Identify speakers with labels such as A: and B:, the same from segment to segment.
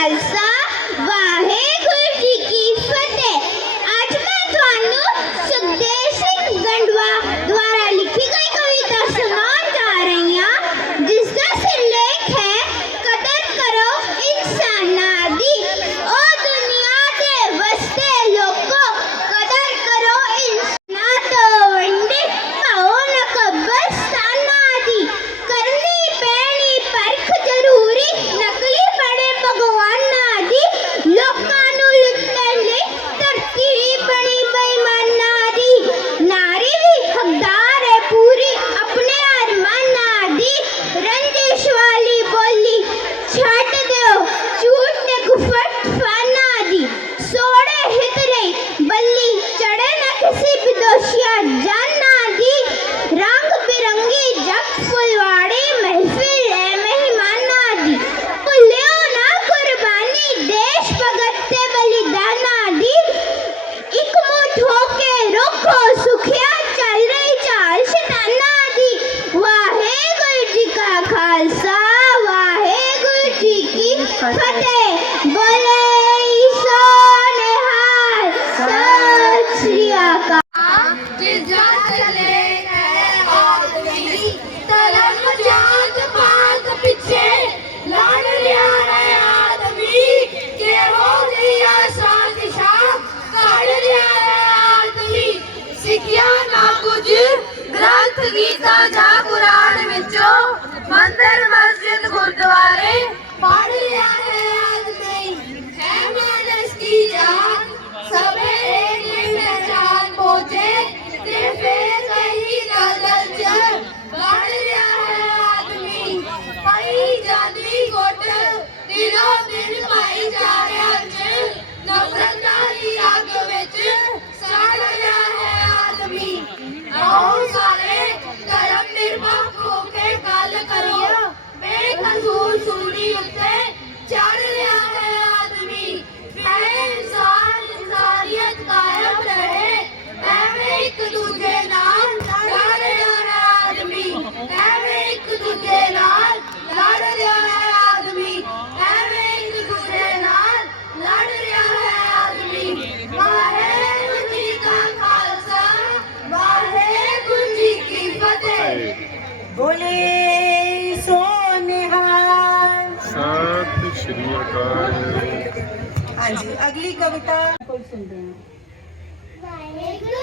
A: al ਲਿਖਿਆ ਨਾ
B: ਕੁਝ, ਗ੍ਰੰਥ ਗੀਤਾ ਜਾਂ ਕੁਰਾਨ ਵਿੱਚੋਂ। ਮੰਦਰ, ਮਸਜਿਦ, ਗੁਰਦੁਆਰੇ ਪੜ੍ਹ ਲਿਆ ਹੈ ਅੱਜ ਨਹੀਂ ਹੈ। ਮੈਂ ਦਸਤੀ ਜਾਂ
C: ਹਾਂਜੀ ਅਗਲੀ ਕਵਿਤਾ। ਕੋਈ ਸੁਣਦੇ ਹਾਂ।
A: ਵਾਹਿਗੁਰੂ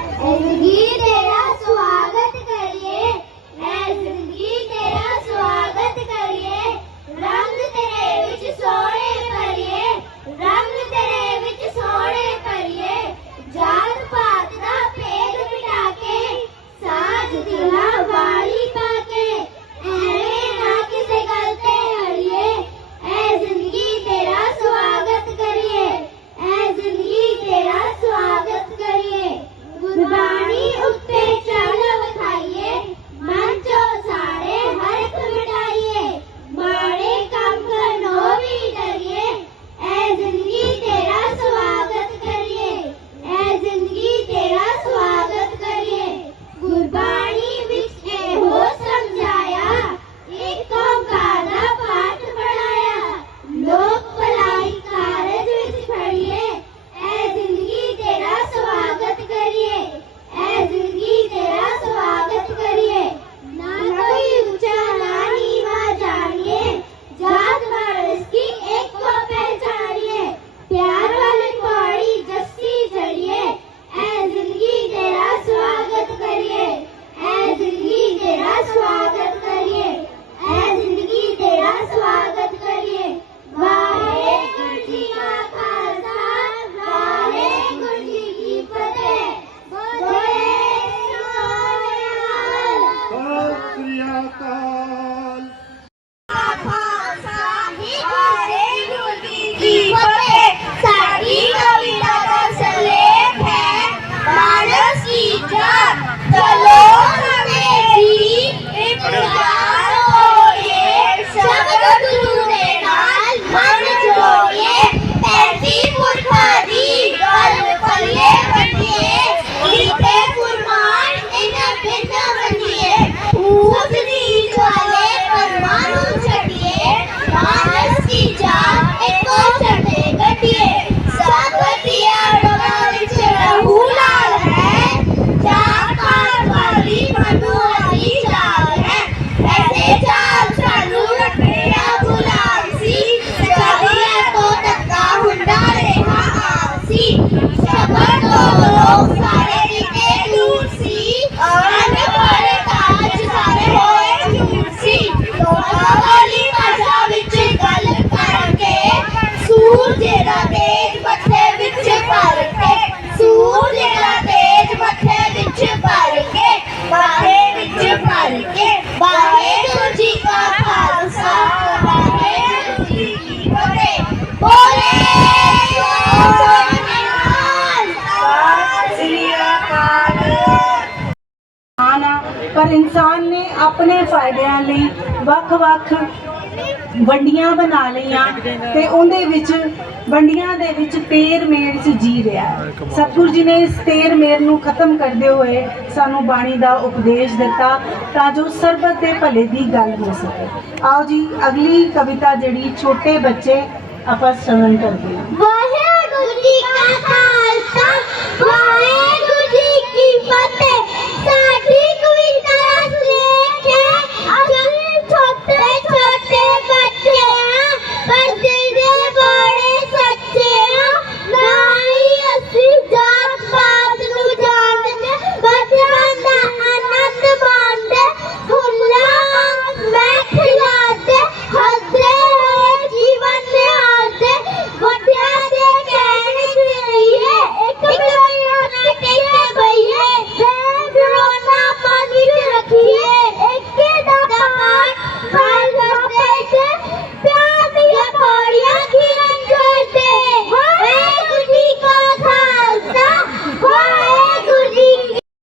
A: É usted. ਦਾ ਤੇਜ ਮੱਥੇ ਵਿੱਚ ਭਰ ਕੇ ਸੂਰਜ ਦਾ ਤੇਜ ਮੱਥੇ ਵਿੱਚ ਭਰ ਕੇ ਮਾਥੇ ਵਿੱਚ ਭਰ ਕੇ ਵਾਹਿਗੁਰੂ ਜੀ ਕਾ ਖਾਲਸਾ ਵਾਹਿਗੁਰੂ ਜੀ ਕੀ ਫਤਿਹ ਬੋਲੇ ਸੋ ਨਿਹਾਲ ਸਤਿ ਸ੍ਰੀ ਅਕਾਲ
C: ਆਨਾ ਪਰ ਇਨਸਾਨ ਨੇ ਆਪਣੇ ਫਾਇਦਿਆਂ ਲਈ ਵੱਖ-ਵੱਖ ਵੰਡੀਆਂ ਬਣਾ ਲਈਆਂ ਤੇ ਉਹਦੇ ਵਿੱਚ ਵੰਡੀਆਂ ਦੇ ਵਿੱਚ ਤੇਰ ਮੇਰ ਚ ਜੀ ਰਿਹਾ। ਹੈ। ਸਤਿਗੁਰੂ ਜੀ ਨੇ ਇਸ ਤੇਰ ਮੇਰ ਨੂੰ ਖਤਮ ਕਰਦੇ ਹੋਏ ਸਾਨੂੰ ਬਾਣੀ ਦਾ ਉਪਦੇਸ਼ ਦਿੱਤਾ ਤਾਂ ਜੋ ਸਰਬਤ ਦੇ ਭਲੇ ਦੀ ਗੱਲ ਹੋ ਸਕੇ। ਆਓ ਜੀ ਅਗਲੀ ਕਵਿਤਾ ਜਿਹੜੀ ਛੋਟੇ ਬੱਚੇ ਆਪਾਂ ਸ਼ਰਵਣ ਕਰਦੇ ਹਾਂ।
D: ਵਾਹਿਗੁਰੂ ਜੀ ਕਾ